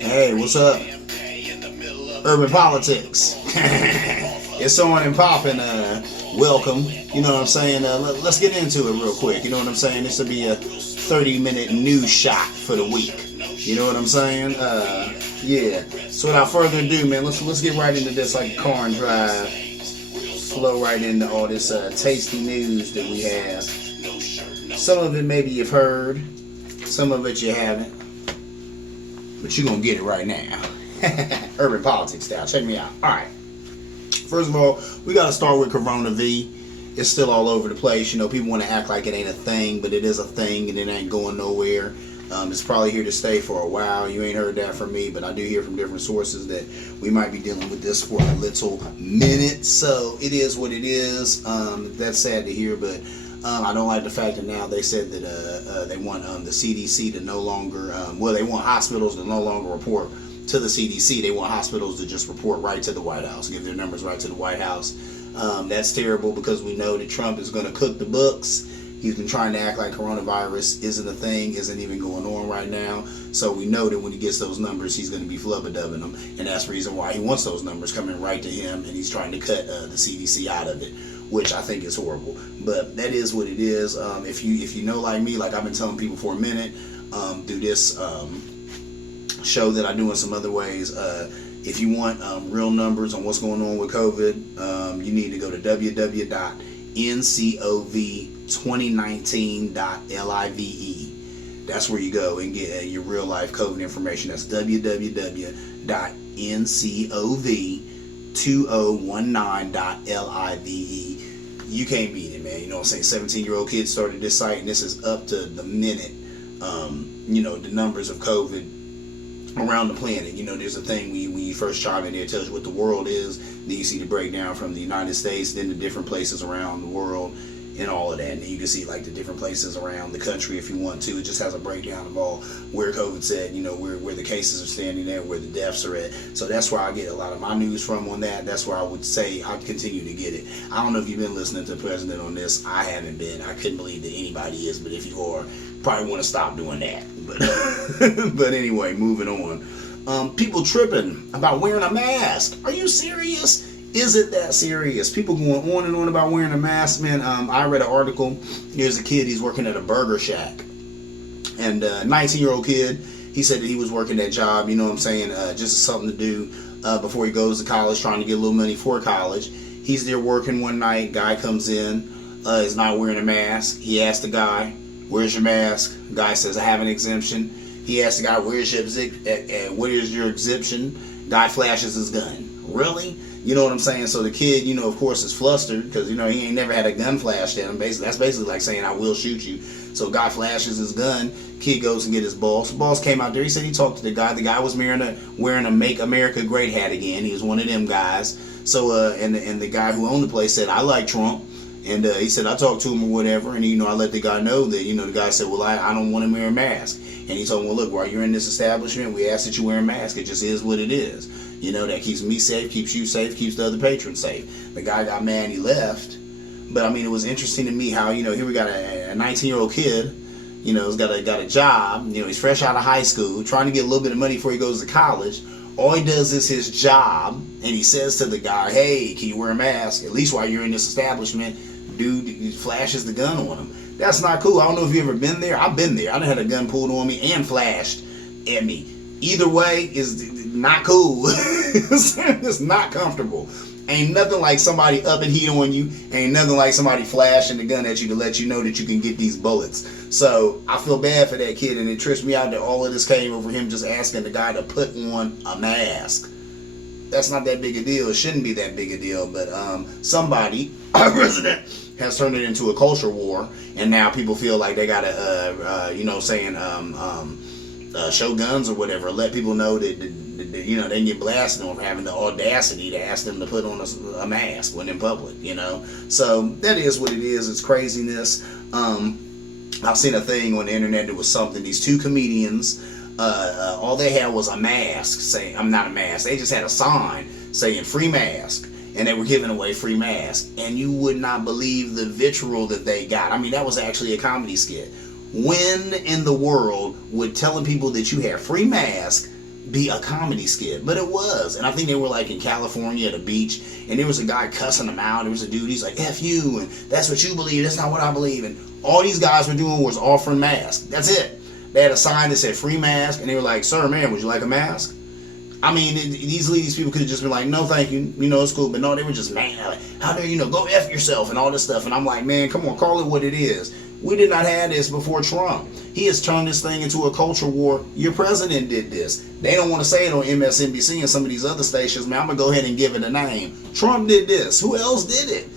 Hey, what's up? Urban Politics. It's on and popping. Welcome. You know what I'm saying? Let's get into it real quick. You know what I'm saying? This will be a 30-minute news shot for the week. You know what I'm saying? Yeah. So without further ado, man, let's get right into this like a car and drive. Flow right into all this tasty news that we have. Some of it maybe you've heard, some of it you haven't, but you're gonna get it right now. Urban Politics style. Check me out. All right. First of all, we gotta start with Corona V. It's still all over the place. You know, people want to act like it ain't a thing, but it is a thing, and it ain't going nowhere. It's probably here to stay for a while. You ain't heard that from me, but I do hear from different sources that we might be dealing with this for a little minute. So it is what it is. That's sad to hear, but I don't like the fact that now they said that they want the CDC to no longer, they want hospitals to no longer report to the CDC. They want hospitals to just report right to the White House, give their numbers right to the White House. That's terrible because we know that Trump is going to cook the books. He's been trying to act like coronavirus isn't a thing, isn't even going on right now. So we know that when he gets those numbers, he's going to be flubba-dubbing them. And that's the reason why he wants those numbers coming right to him, and he's trying to cut the CDC out of it, which I think is horrible. But that is what it is. If you know like me, like I've been telling people for a minute, through this show that I do in some other ways, if you want real numbers on what's going on with COVID, you need to go to www.ncov2019.live. That's where you go and get your real life COVID information. That's www.ncov2019.live. You can't beat it, man. You know what I'm saying? 17-year-old kids started this site, and this is up to the minute. The numbers of COVID around the planet. You know, there's a thing when you first chime in there, it tells you what the world is. Then you see the breakdown from the United States, then the different places around the world, and all of that. And then you can see like the different places around the country if you want to. It just has a breakdown of all where COVID's at, you know, where the cases are standing at, where the deaths are at. So that's where I get a lot of my news from on that. That's where I would say I continue to get it. I don't know if you've been listening to the president on this. I haven't been. I couldn't believe that anybody is, but if you are, probably want to stop doing that. But but anyway, moving on. People tripping about wearing a mask. Are you serious? Is it that serious? People going on and on about wearing a mask, man. I read an article. Here's a kid. He's working at a burger shack, and 19-year-old kid. He said that he was working that job. You know what I'm saying? Just something to do before he goes to college, trying to get a little money for college. He's there working one night. Guy comes in. Is not wearing a mask. He asked the guy, "Where's your mask?" Guy says, "I have an exemption." He asked the guy, "Where's your exemption?" Guy flashes his gun. Really? You know what I'm saying? So the kid, you know, of course, is flustered because, you know, he ain't never had a gun flashed at him. Basically, that's basically like saying, "I will shoot you." So guy flashes his gun. Kid goes and get his boss. The boss came out there. He said he talked to the guy. The guy was wearing a "Make America Great" hat again. He was one of them guys. So and the guy who owned the place said, "I like Trump." And he said, I talked to him or whatever, and, you know, I let the guy know that, you know, the guy said, well, I don't want to wear a mask. And he told him, well, look, while you're in this establishment, we ask that you wear a mask. It just is what it is. You know, that keeps me safe, keeps you safe, keeps the other patrons safe. The guy got mad and he left. But, I mean, it was interesting to me how, you know, here we got a 19-year-old kid, you know, he's got a job. You know, he's fresh out of high school, trying to get a little bit of money before he goes to college. All he does is his job, and he says to the guy, hey, can you wear a mask, at least while you're in this establishment? Dude flashes the gun on him. That's not cool. I don't know if you've ever been there. I've been there. I done had a gun pulled on me and flashed at me. Either way is not cool. It's not comfortable. Ain't nothing like somebody up and heat on you. Ain't nothing like somebody flashing the gun at you to let you know that you can get these bullets. So I feel bad for that kid, and it trips me out that all of this came over him just asking the guy to put on a mask. That's not that big a deal. It shouldn't be that big a deal. But somebody, our president, has turned it into a culture war, and now people feel like they gotta, show guns or whatever, let people know that you know, they can get blasted on for having the audacity to ask them to put on a mask when in public. You know, so that is what it is. It's craziness. I've seen a thing on the internet. There was something. These two comedians. All they had was a mask saying, I'm not a mask. They just had a sign saying free mask. And they were giving away free masks. And you would not believe the vitriol that they got. I mean, that was actually a comedy skit. When in the world would telling people that you had free masks be a comedy skit? But it was. And I think they were like in California at a beach, and there was a guy cussing them out. There was a dude, he's like, F you, and that's what you believe, that's not what I believe. And all these guys were doing was offering masks. That's it. They had a sign that said free mask, and they were like, sir, man, would you like a mask? I mean, easily these people could have just been like, no, thank you, it's cool. But no, they were just, man, like, how dare go F yourself and all this stuff. And I'm like, man, come on, call it what it is. We did not have this before Trump. He has turned this thing into a culture war. Your president did this. They don't want to say it on MSNBC and some of these other stations. Man, I'm going to go ahead and give it a name. Trump did this. Who else did it?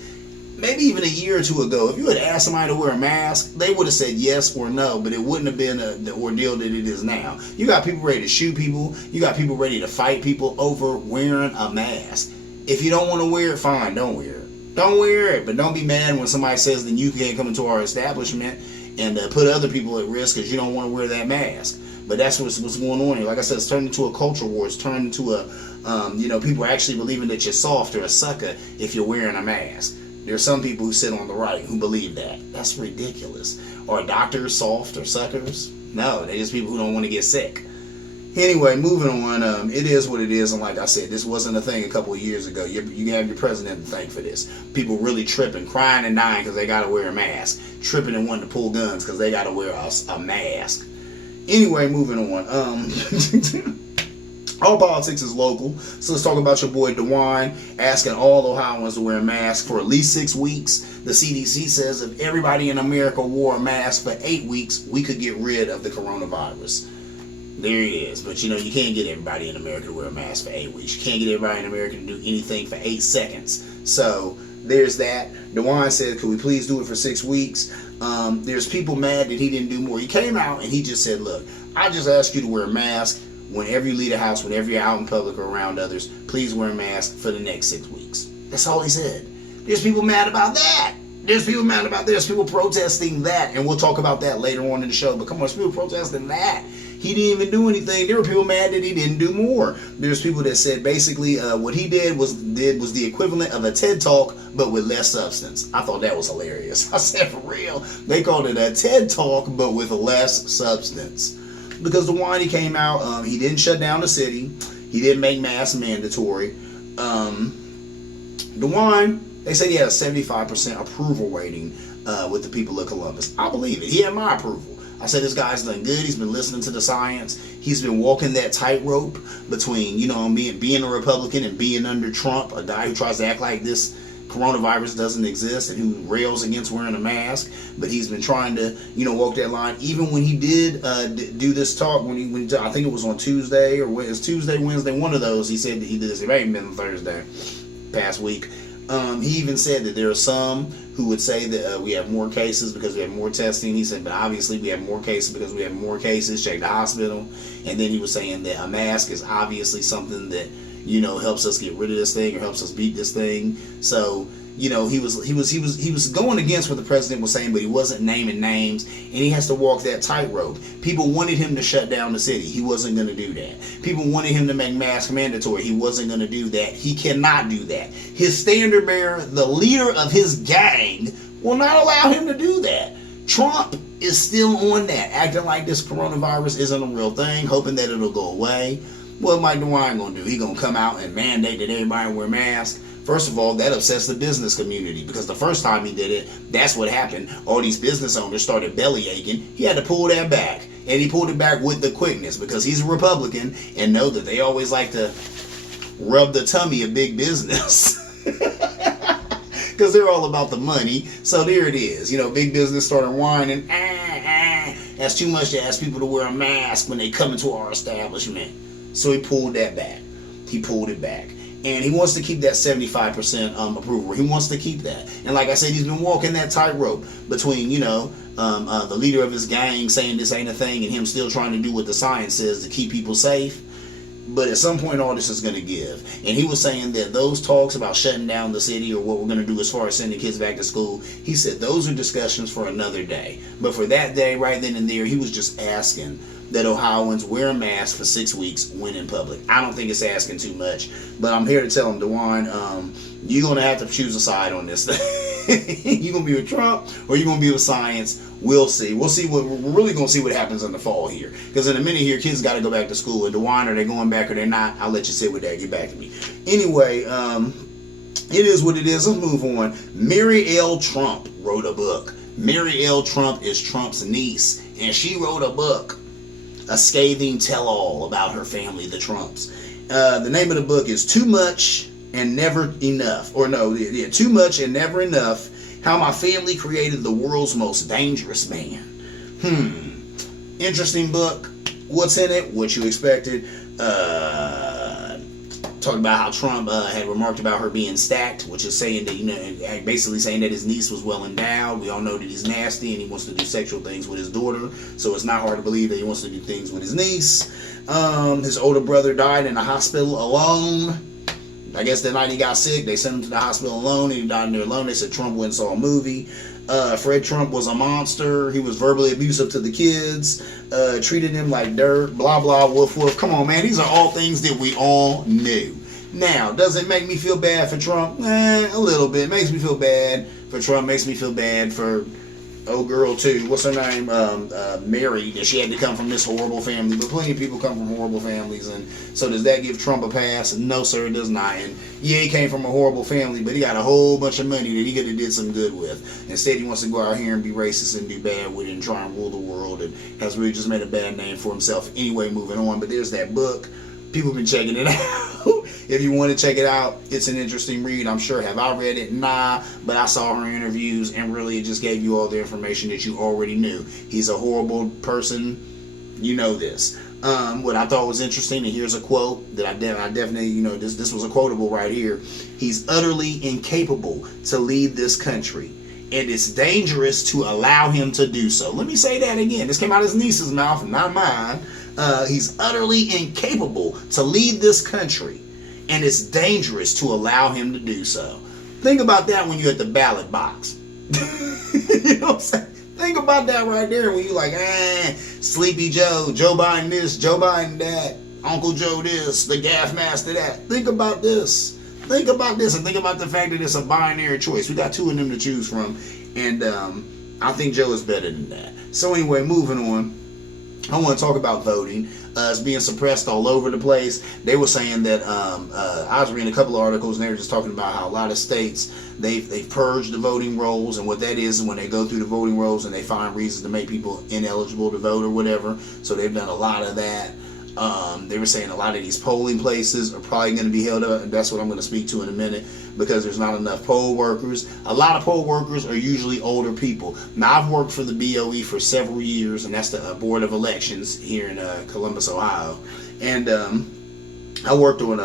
Maybe even a year or two ago, if you had asked somebody to wear a mask, they would have said yes or no, but it wouldn't have been the ordeal that it is now. You got people ready to shoot people. You got people ready to fight people over wearing a mask. If you don't want to wear it, fine, don't wear it. Don't wear it, but don't be mad when somebody says then you can't come into our establishment and put other people at risk because you don't want to wear that mask. But that's what's going on here. Like I said, it's turned into a culture war. It's turned into a, people are actually believing that you're soft or a sucker if you're wearing a mask. There's some people who sit on the right who believe that. That's ridiculous. Are doctors soft or suckers? No, they're just people who don't want to get sick. Anyway, moving on. It is what it is, and like I said, this wasn't a thing a couple of years ago. You have your president to thank for this. People really tripping, crying and dying because they got to wear a mask. Tripping and wanting to pull guns because they got to wear a mask. Anyway, moving on. All politics is local, so let's talk about your boy DeWine asking all Ohioans to wear a mask for at least 6 weeks. The CDC says if everybody in America wore a mask for 8 weeks, we could get rid of the coronavirus. There it is. But you can't get everybody in America to wear a mask for 8 weeks. You can't get everybody in America to do anything for 8 seconds. So there's that. DeWine said, could we please do it for 6 weeks? There's people mad that he didn't do more. He came out and he just said, look, I just asked you to wear a mask. Whenever you leave the house, whenever you're out in public or around others, please wear a mask for the next 6 weeks. That's all he said. There's people mad about that. There's people mad about this. People protesting that. And we'll talk about that later on in the show. But come on, there's people protesting that. He didn't even do anything. There were people mad that he didn't do more. There's people that said basically what he did was the equivalent of a TED Talk, but with less substance. I thought that was hilarious. I said, for real. They called it a TED Talk, but with less substance. Because DeWine, he came out, he didn't shut down the city. He didn't make masks mandatory. DeWine, they said he had a 75% approval rating with the people of Columbus. I believe it. He had my approval. I said this guy's done good. He's been listening to the science. He's been walking that tightrope between, being a Republican and being under Trump, a guy who tries to act like this coronavirus doesn't exist and who rails against wearing a mask. But he's been trying to, walk that line. Even when he did do this talk, when I think it was on Tuesday or it's Tuesday, Wednesday, one of those, he said that he did this. It may have been on Thursday, past week. He even said that there are some who would say that we have more cases because we have more testing. He said, but obviously we have more cases because we have more cases. Check the hospital. And then he was saying that a mask is obviously something that, helps us get rid of this thing or helps us beat this thing. So, he was going against what the president was saying, but he wasn't naming names, and he has to walk that tightrope. People wanted him to shut down the city. He wasn't going to do that. People wanted him to make masks mandatory. He wasn't going to do that. He cannot do that. His standard bearer, the leader of his gang, will not allow him to do that. Trump is still on that, acting like this coronavirus isn't a real thing, hoping that it'll go away. What Mike DeWine going to do? He going to come out and mandate that everybody wear masks? First of all, that upsets the business community because the first time he did it, that's what happened. All these business owners started belly aching. He had to pull that back. And he pulled it back with the quickness because he's a Republican and know that they always like to rub the tummy of big business. Because they're all about the money. So there it is. Big business started whining. That's too much to ask people to wear a mask when they come into our establishment. So he pulled that back. He pulled it back. And he wants to keep that 75% approval. He wants to keep that. And like I said, he's been walking that tightrope between, the leader of his gang saying this ain't a thing and him still trying to do what the science says to keep people safe. But at some point, all this is going to give. And he was saying that those talks about shutting down the city or what we're going to do as far as sending kids back to school, he said those are discussions for another day. But for that day, right then and there, he was just asking that Ohioans wear a mask for 6 weeks when in public. I don't think it's asking too much. But I'm here to tell him, DeWine, you're going to have to choose a side on this thing. You gonna be with Trump or you gonna be with science? We'll see. We're really gonna see what happens in the fall here. Because in a minute here, kids got to go back to school. And DeWine, are they going back or they're not? I'll let you sit with that. Get back to me. Anyway, it is what it is. Let's move on. Mary L. Trump wrote a book. Mary L. Trump is Trump's niece, and she wrote a book, a scathing tell-all about her family, the Trumps. The name of the book is Too Much and Never Enough. Or no, yeah, Too Much and Never Enough. How My Family Created the World's Most Dangerous Man. Interesting book. What's in it? What you expected. Talking about how Trump had remarked about her being stacked, which is saying that, basically saying that his niece was well endowed. We all know that he's nasty and he wants to do sexual things with his daughter. So it's not hard to believe that he wants to do things with his niece. His older brother died in a hospital alone. I guess the night he got sick, they sent him to the hospital alone, and he died in there alone. They said Trump went and saw a movie. Fred Trump was a monster. He was verbally abusive to the kids, treated them like dirt, blah, blah, woof, woof. Come on, man. These are all things that we all knew. Now, does it make me feel bad for Trump? A little bit. Makes me feel bad for Trump. Makes me feel bad for old girl, too. What's her name? Mary, that she had to come from this horrible family. But plenty of people come from horrible families. And so does that give Trump a pass? No, sir, it does not. And yeah, he came from a horrible family, but he got a whole bunch of money that he could have did some good with. Instead, he wants to go out here and be racist and do bad with it and try and rule the world, and has really just made a bad name for himself. Anyway, moving on. But there's that book. People have been checking it out. If you want to check it out, it's an interesting read, I'm sure. Have I read it? Nah, but I saw her interviews, and really it just gave you all the information that you already knew. He's a horrible person. You know this. What I thought was interesting, and here's a quote that I definitely, this was a quotable right here. He's utterly incapable to lead this country, and it's dangerous to allow him to do so. Let me say that again. This came out of his niece's mouth, not mine. He's utterly incapable to lead this country, and it's dangerous to allow him to do so. Think about that when you're at the ballot box. You know what I'm saying? Think about that right there when you're like, Sleepy Joe, Joe Biden this, Joe Biden that, Uncle Joe this, the Gaff Master that. Think about this. Think about this, and think about the fact that it's a binary choice. We got two of them to choose from, and I think Joe is better than that. So anyway, moving on. I want to talk about voting. It's being suppressed all over the place. They were saying that I was reading a couple of articles, and they were just talking about how a lot of states they've purged the voting rolls, and what that is when they go through the voting rolls and they find reasons to make people ineligible to vote or whatever. So they've done a lot of that. They were saying a lot of these polling places are probably going to be held up, and that's what I'm going to speak to in a minute, because there's not enough poll workers. A lot of poll workers are usually older people. Now, I've worked for the BOE for several years, and that's the Board of Elections here in Columbus, Ohio. And I worked on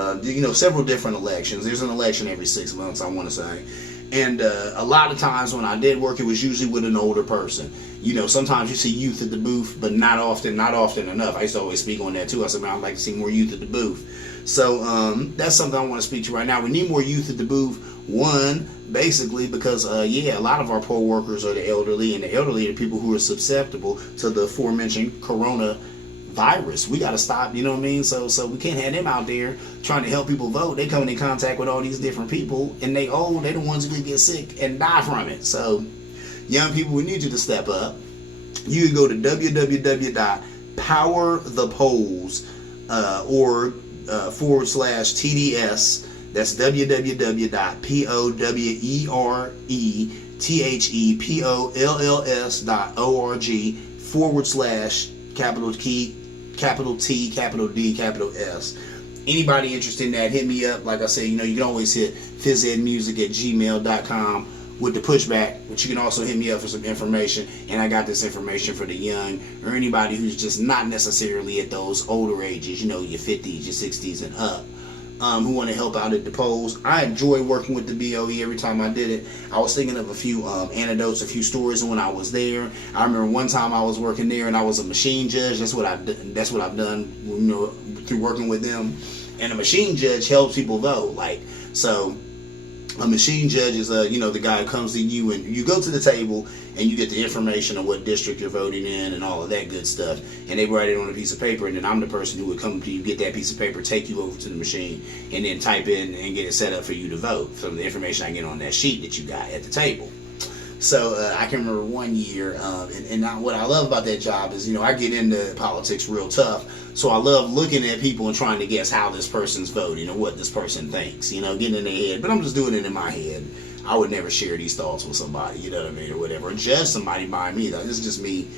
several different elections. There's an election every 6 months, I want to say. And a lot of times when I did work, it was usually with an older person. Sometimes you see youth at the booth, but not often enough. I used to always speak on that too. I said, man, I'd like to see more youth at the booth. So that's something I want to speak to right now. We need more youth at the booth. One, basically because, a lot of our poll workers are the elderly, and the elderly are people who are susceptible to the aforementioned corona virus. We got to stop, you know what I mean? So we can't have them out there trying to help people vote. They coming in contact with all these different people, and they old. They the ones who could get sick and die from it. So young people, we need you to step up. You can go to www.powerthepolls /TDS. That's www.powerthepolls.org / capital T, capital D, capital S. Anybody interested in that, hit me up. Like I said, you can always hit physedmusic@gmail.com with the pushback, but you can also hit me up for some information, and I got this information for the young or anybody who's just not necessarily at those older ages, your 50s, your 60s and up, who want to help out at the polls. I enjoy working with the BOE every time I did it. I was thinking of a few anecdotes, a few stories when I was there. I remember one time I was working there and I was a machine judge. That's what I've done, through working with them. And a machine judge helps people vote. So A machine judge is the guy who comes to you, and you go to the table and you get the information on what district you're voting in and all of that good stuff, and they write it on a piece of paper, and then I'm the person who would come to you, get that piece of paper, take you over to the machine, and then type in and get it set up for you to vote from the information I get on that sheet that you got at the table. So I can remember one year, and what I love about that job is, I get into politics real tough. So I love looking at people and trying to guess how this person's voting or what this person thinks, getting in their head. But I'm just doing it in my head. I would never share these thoughts with somebody, you know what I mean, or whatever, or judge somebody by me. Though. This is just me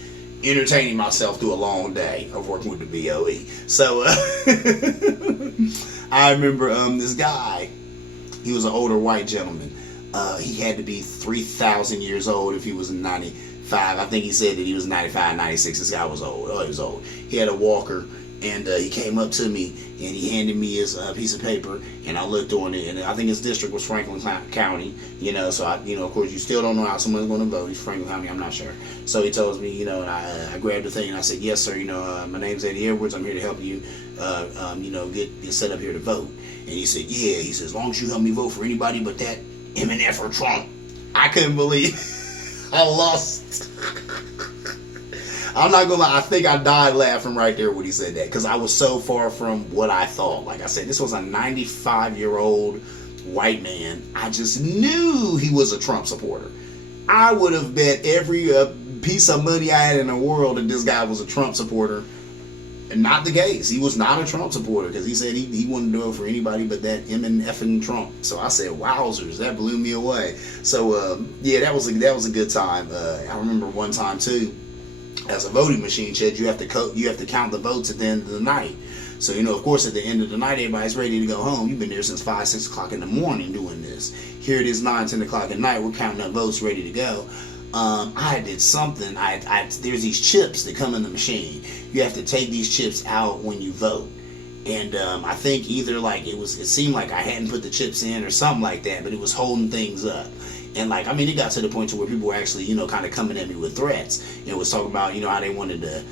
entertaining myself through a long day of working with the BOE. So I remember this guy. He was an older white gentleman. He had to be 3,000 years old if he was 95. I think he said that he was 95, 96. This guy was old. Oh, he was old. He had a walker, and he came up to me, and he handed me his piece of paper, and I looked on it, and I think his district was Franklin County, so I, of course, you still don't know how someone's going to vote. He's Franklin County, I'm not sure. So he tells me, and I grabbed the thing, and I said, yes, sir, my name's Eddie Edwards. I'm here to help you, get set up here to vote. And he said, yeah, he said, as long as you help me vote for anybody but that MNF or Trump. I couldn't believe I lost. I'm not gonna lie, I think I died laughing right there when he said that, because I was so far from what I thought. Like I said, this was a 95-year-old white man. I just knew he was a Trump supporter. I would have bet every piece of money I had in the world that this guy was a Trump supporter. And not the case. He was not a Trump supporter, because he said he wouldn't do it for anybody but that MNF Trump. So I said, wowzers, that blew me away. So yeah, that was a good time. I remember one time too, as a voting machine judge, you have to count the votes at the end of the night. So of course, at the end of the night, everybody's ready to go home. You've been there since 5, 6 o'clock in the morning doing this. Here it is 9, 10 o'clock at night. We're counting up votes, ready to go. I did something. There's these chips that come in the machine. You have to take these chips out when you vote. And I think either it seemed like I hadn't put the chips in or something like that, but it was holding things up. And it got to the point to where people were actually, kind of coming at me with threats. And was talking about, how they wanted to,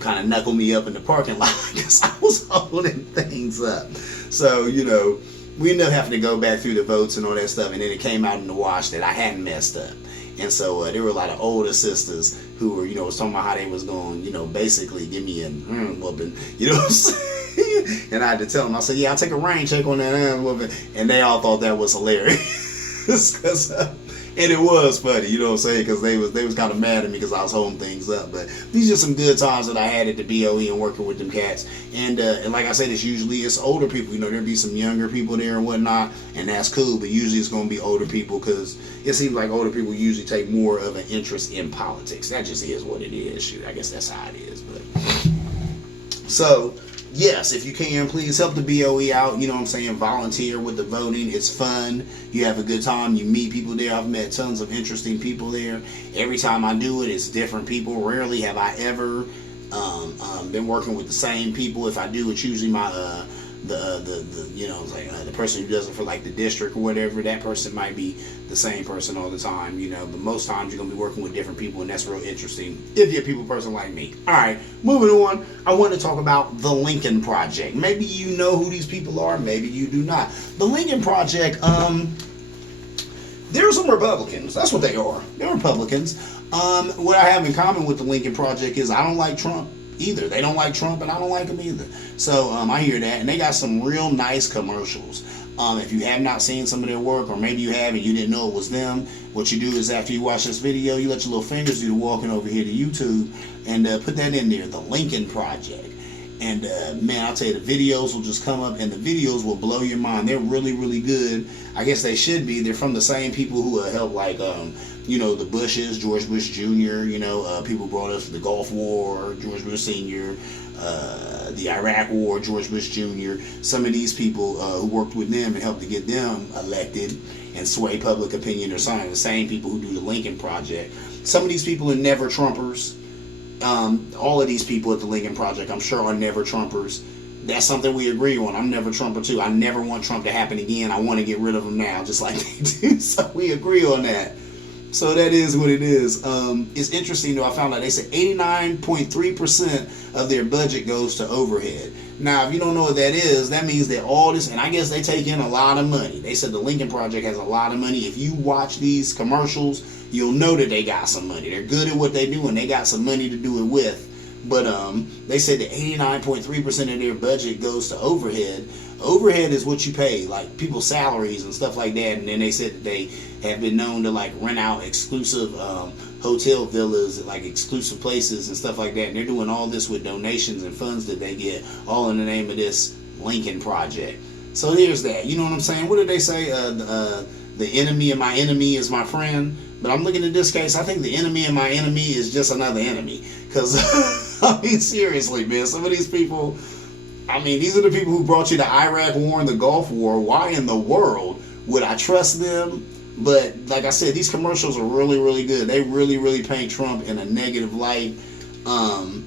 kind of knuckle me up in the parking lot because I was holding things up. So, we ended up having to go back through the votes and all that stuff. And then it came out in the wash that I hadn't messed up. And so there were a lot of older sisters who were, was talking about how they was going, basically give me a whooping, what I'm saying? And I had to tell them, I said, yeah, I'll take a rain check on that whooping. And they all thought that was hilarious. And it was funny, what I'm saying? Because they was kind of mad at me because I was holding things up. But these are some good times that I had at the BOE and working with them cats. And like I said, it's older people. There'll be some younger people there and whatnot, and that's cool. But usually it's going to be older people, because it seems like older people usually take more of an interest in politics. That just is what it is. Shoot, I guess that's how it is. But so, yes, if you can, please help the BOE out. Volunteer with the voting. It's fun. You have a good time. You meet people there. I've met tons of interesting people there. Every time I do it, it's different people. Rarely have I ever been working with the same people. If I do, it's usually my the person who does it for the district or whatever. That person might be the same person all the time, but most times you're gonna be working with different people, and that's real interesting if you're a people person like me. All right, moving on. I want to talk about the Lincoln Project. Maybe you know who these people are, maybe you do not. The Lincoln Project, they're some Republicans. That's what they are. They're Republicans. What I have in common with the Lincoln Project is I don't like Trump either. They don't like Trump, and I don't like him either. So I hear that, and they got some real nice commercials. If you have not seen some of their work, or maybe you have and you didn't know it was them, what you do is after you watch this video, you let your little fingers do the walking over here to YouTube and put that in there, the Lincoln Project. And man, I'll tell you, the videos will just come up, and the videos will blow your mind. They're really, really good. I guess they should be. They're from the same people who helped, the Bushes, George Bush Jr., people brought us the Gulf War, George Bush Sr., the Iraq War, George Bush Jr. Some of these people who worked with them and helped to get them elected and sway public opinion, or some of the same people who do the Lincoln Project. Some of these people are never Trumpers. All of these people at the Lincoln Project, I'm sure, are never Trumpers. That's something we agree on. I'm never Trumper too. I never want Trump to happen again. I want to get rid of him now, just like they do. So we agree on that. So that is what it is. It's interesting though. I found out they said 89.3% of their budget goes to overhead. Now, if you don't know what that is, that means that all this, and I guess they take in a lot of money. They said the Lincoln Project has a lot of money. If you watch these commercials, you'll know that they got some money. They're good at what they do, and they got some money to do it with. But they said that 89.3% of their budget goes to overhead. Overhead is what you pay, like people's salaries and stuff like that. And then they said that they have been known to like rent out exclusive hotel villas, like exclusive places and stuff like that. And they're doing all this with donations and funds that they get, all in the name of this Lincoln Project. So here's that. You know what I'm saying? What did they say? The enemy of my enemy is my friend. But I'm looking at this case, I think the enemy of my enemy is just another enemy. Because, I mean, seriously, man, some of these people, I mean, these are the people who brought you the Iraq War and the Gulf War. Why in the world would I trust them? But, like I said, these commercials are really, really good. They really, really paint Trump in a negative light. I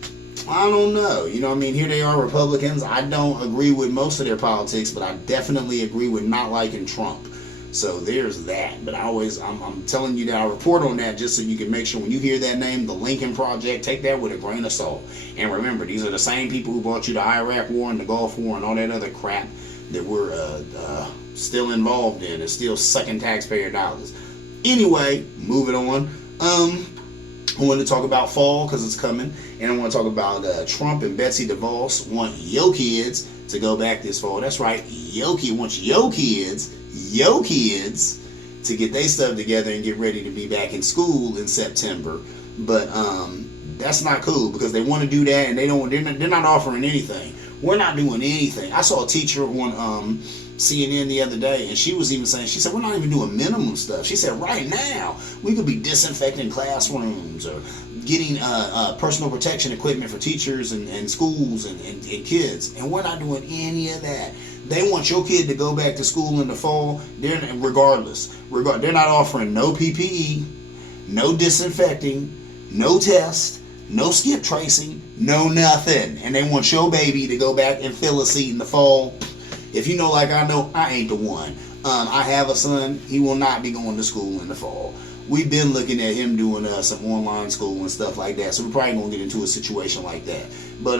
don't know. You know what I mean? Here they are, Republicans. I don't agree with most of their politics, but I definitely agree with not liking Trump. So there's that. But I'm telling you that I'll report on that just so you can make sure when you hear that name, the Lincoln Project, take that with a grain of salt. And remember, these are the same people who brought you the Iraq War and the Gulf War and all that other crap that we're still involved in and still sucking taxpayer dollars. Anyway, moving on. I want to talk about fall because it's coming. And I want to talk about Trump and Betsy DeVos want your kids to go back this fall. That's right. Yoki wants your kids to get their stuff together and get ready to be back in school in September. But that's not cool because they want to do that and they're not offering anything. We're not doing anything. I saw a teacher on CNN the other day, and she was even saying, she said, we're not even doing minimum stuff. She said, right now, we could be disinfecting classrooms or getting personal protection equipment for teachers and schools and kids, and we're not doing any of that. They want your kid to go back to school in the fall. Regardless, they're not offering no PPE, no disinfecting, no test, no skip tracing, no nothing. And they want your baby to go back and fill a seat in the fall. If you know like I know, I ain't the one. I have a son. He will not be going to school in the fall. We've been looking at him doing some online school and stuff like that. So we're probably going to get into a situation like that. But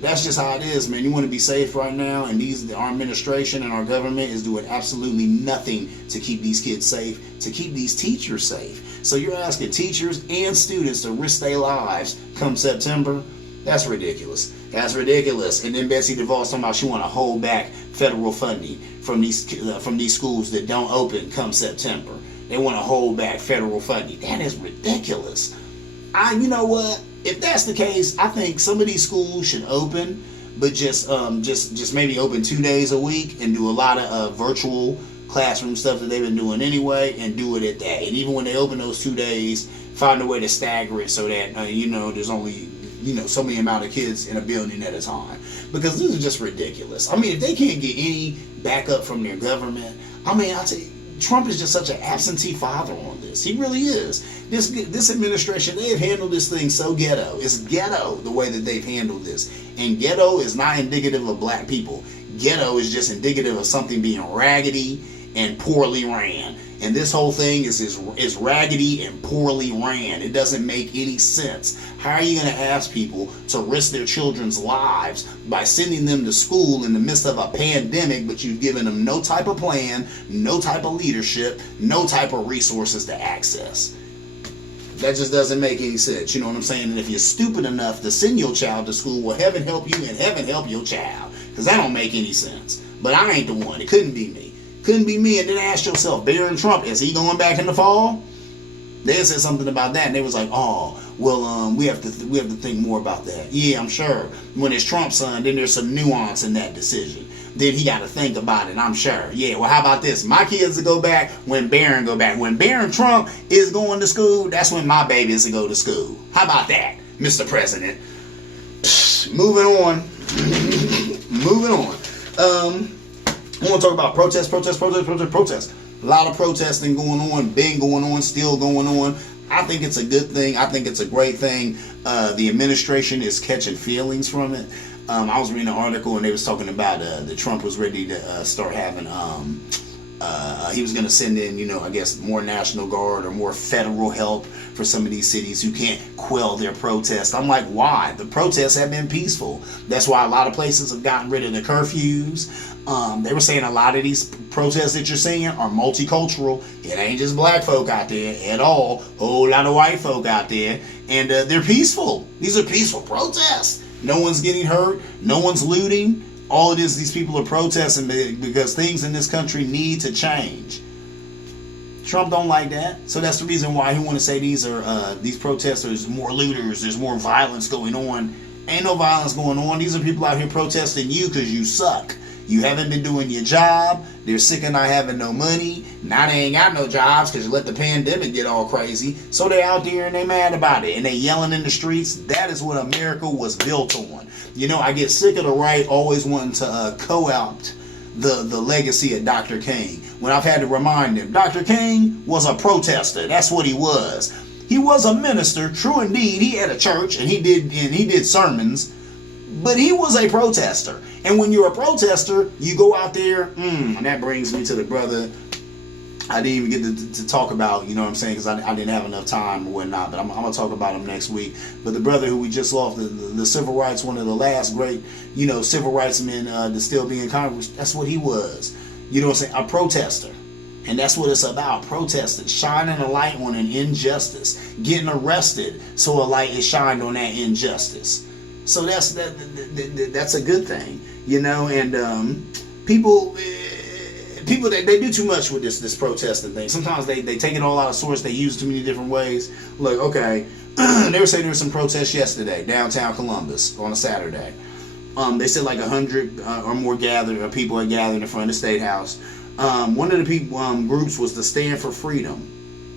that's just how it is, man. You want to be safe right now. And our administration and our government is doing absolutely nothing to keep these kids safe, to keep these teachers safe. So you're asking teachers and students to risk their lives come September? That's ridiculous. That's ridiculous. And then Betsy DeVos talking about she want to hold back federal funding from these schools that don't open come September. They want to hold back federal funding. That is ridiculous. You know what? If that's the case, I think some of these schools should open, but just maybe open 2 days a week and do a lot of virtual classroom stuff that they've been doing anyway, and do it at that. And even when they open those 2 days, find a way to stagger it so that there's only so many amount of kids in a building at a time, because this is just ridiculous. I mean, if they can't get any backup from their government, I mean, I tell you, Trump is just such an absentee father on this. He really is. This administration, they have handled this thing so ghetto. It's ghetto the way that they've handled this. And ghetto is not indicative of black people. Ghetto is just indicative of something being raggedy and poorly ran. And this whole thing is raggedy and poorly ran. It doesn't make any sense. How are you going to ask people to risk their children's lives by sending them to school in the midst of a pandemic, but you've given them no type of plan, no type of leadership, no type of resources to access? That just doesn't make any sense. You know what I'm saying? And if you're stupid enough to send your child to school, well, heaven help you and heaven help your child. Because that don't make any sense. But I ain't the one. It couldn't be me. Couldn't be me. And then ask yourself, Barron Trump, is he going back in the fall? They said something about that, and they was like, oh, well, we have to think more about that. Yeah, I'm sure. When it's Trump's son, then there's some nuance in that decision. Then he got to think about it, I'm sure. Yeah, well, how about this? My kids will go back when Barron go back. When Barron Trump is going to school, that's when my babies will go to school. How about that, Mr. President? Moving on. Moving on. I want to talk about protest. A lot of protesting going on, been going on, still going on. I think it's a good thing. I think it's a great thing. The administration is catching feelings from it. I was reading an article and they was talking about that Trump was ready to start having He was going to send in, I guess, more National Guard or more federal help for some of these cities who can't quell their protests. I'm like, why? The protests have been peaceful. That's why a lot of places have gotten rid of the curfews. They were saying a lot of these protests that you're seeing are multicultural. It ain't just black folk out there at all. Whole lot of white folk out there. And they're peaceful. These are peaceful protests. No one's getting hurt. No one's looting. All it is, these people are protesting because things in this country need to change. Trump don't like that, so that's the reason why he want to say these protesters more looters. There's more violence going on. Ain't no violence going on. These are people out here protesting you because you suck. You haven't been doing your job. They're sick of not having no money. Now they ain't got no jobs because you let the pandemic get all crazy. So they out there and they mad about it. And they yelling in the streets. That is what America was built on. I get sick of the right always wanting to co-opt the legacy of Dr. King. When I've had to remind them, Dr. King was a protester. That's what he was. He was a minister, true indeed. He had a church and he did sermons. But he was a protester. And when you're a protester, you go out there, and that brings me to the brother I didn't even get to talk about, you know what I'm saying, because I didn't have enough time or whatnot, but I'm going to talk about him next week. But the brother who we just lost, the civil rights, one of the last great, civil rights men to still be in Congress, that's what he was. You know what I'm saying? A protester. And that's what it's about, protesting, shining a light on an injustice, getting arrested so a light is shined on that injustice. So that's a good thing, and people they do too much with this protesting thing. Sometimes they take it all out of source, they use it too many different ways. Like, okay, they were saying there was some protests yesterday, downtown Columbus, on a Saturday. They said like 100 or more people had gathered in front of the State House. One of the groups was the Stand for Freedom.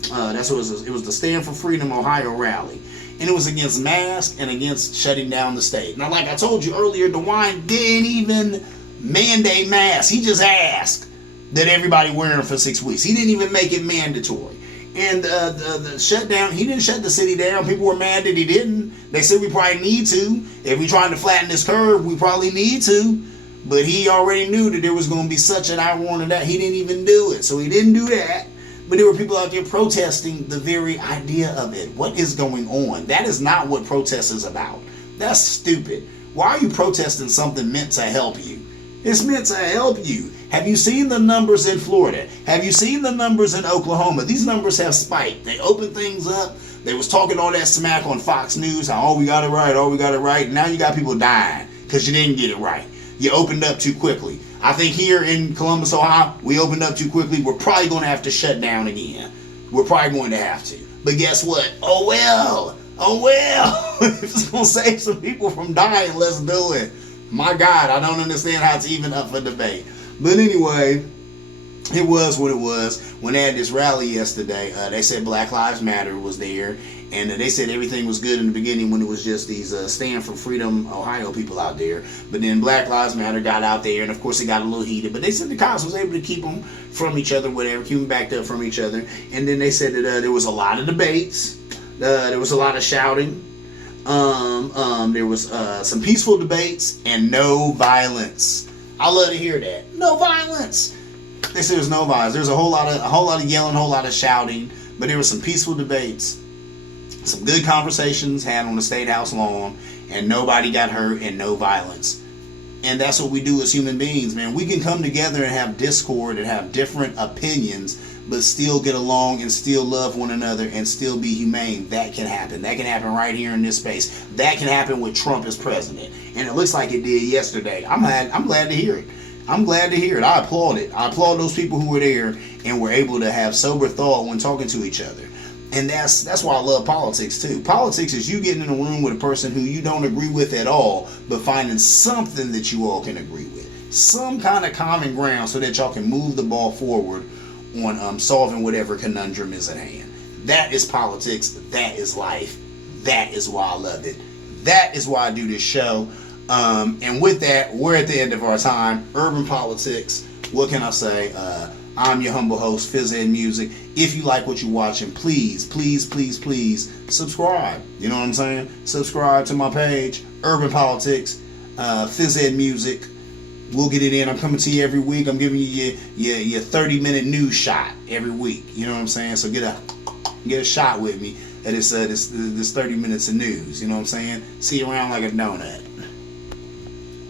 That's what it was the Stand for Freedom Ohio rally. And it was against masks and against shutting down the state. Now, like I told you earlier, DeWine didn't even mandate masks. He just asked that everybody wear them for 6 weeks. He didn't even make it mandatory. And the shutdown, he didn't shut the city down. People were mad that he didn't. They said we probably need to. If we're trying to flatten this curve, we probably need to. But he already knew that there was going to be such an outroar of that. He didn't even do it. So he didn't do that. But there were people out there protesting the very idea of it. What is going on? That is not what protest is about. That's stupid. Why are you protesting something meant to help you? It's meant to help you. Have you seen the numbers in Florida? Have you seen the numbers in Oklahoma? These numbers have spiked. They opened things up. They was talking all that smack on Fox News. How, we got it right. Now you got people dying because you didn't get it right. You opened up too quickly. I think here in Columbus, Ohio, we opened up too quickly. We're probably going to have to shut down again. We're probably going to have to. But guess what? Oh well. If it's going to save some people from dying, let's do it. My God, I don't understand how it's even up for debate. But anyway, it was what it was. When they had this rally yesterday, they said Black Lives Matter was there. And they said everything was good in the beginning when it was just these Stand for Freedom Ohio people out there. But then Black Lives Matter got out there, and of course it got a little heated. But they said the cops was able to keep them from each other, whatever, keep them backed up from each other. And then they said that there was a lot of debates. There was a lot of shouting. There was some peaceful debates and no violence. I love to hear that. No violence. They said there's no violence. There's a whole lot of yelling, a whole lot of shouting. But there were some peaceful debates. Some good conversations had on the State House lawn, and nobody got hurt and no violence. And that's what we do as human beings, man. We can come together and have discord and have different opinions, but still get along and still love one another and still be humane. That can happen. That can happen right here in this space. That can happen with Trump as president. And it looks like it did yesterday. I'm glad to hear it. I'm glad to hear it. I applaud it. I applaud those people who were there and were able to have sober thought when talking to each other. And that's why I love politics too. Politics is you getting in a room with a person who you don't agree with at all, but finding something that you all can agree with. Some kind of common ground so that y'all can move the ball forward on solving whatever conundrum is at hand. That is politics. That is life. That is why I love it. That is why I do this show. And with that, we're at the end of our time. Urban Politics. What can I say? I'm your humble host, Phys Ed Music. If you like what you're watching, please subscribe. You know what I'm saying? Subscribe to my page, Urban Politics, Phys Ed Music. We'll get it in. I'm coming to you every week. I'm giving you your 30-minute news shot every week. You know what I'm saying? So get a shot with me at this 30 minutes of news. You know what I'm saying? See you around like a donut.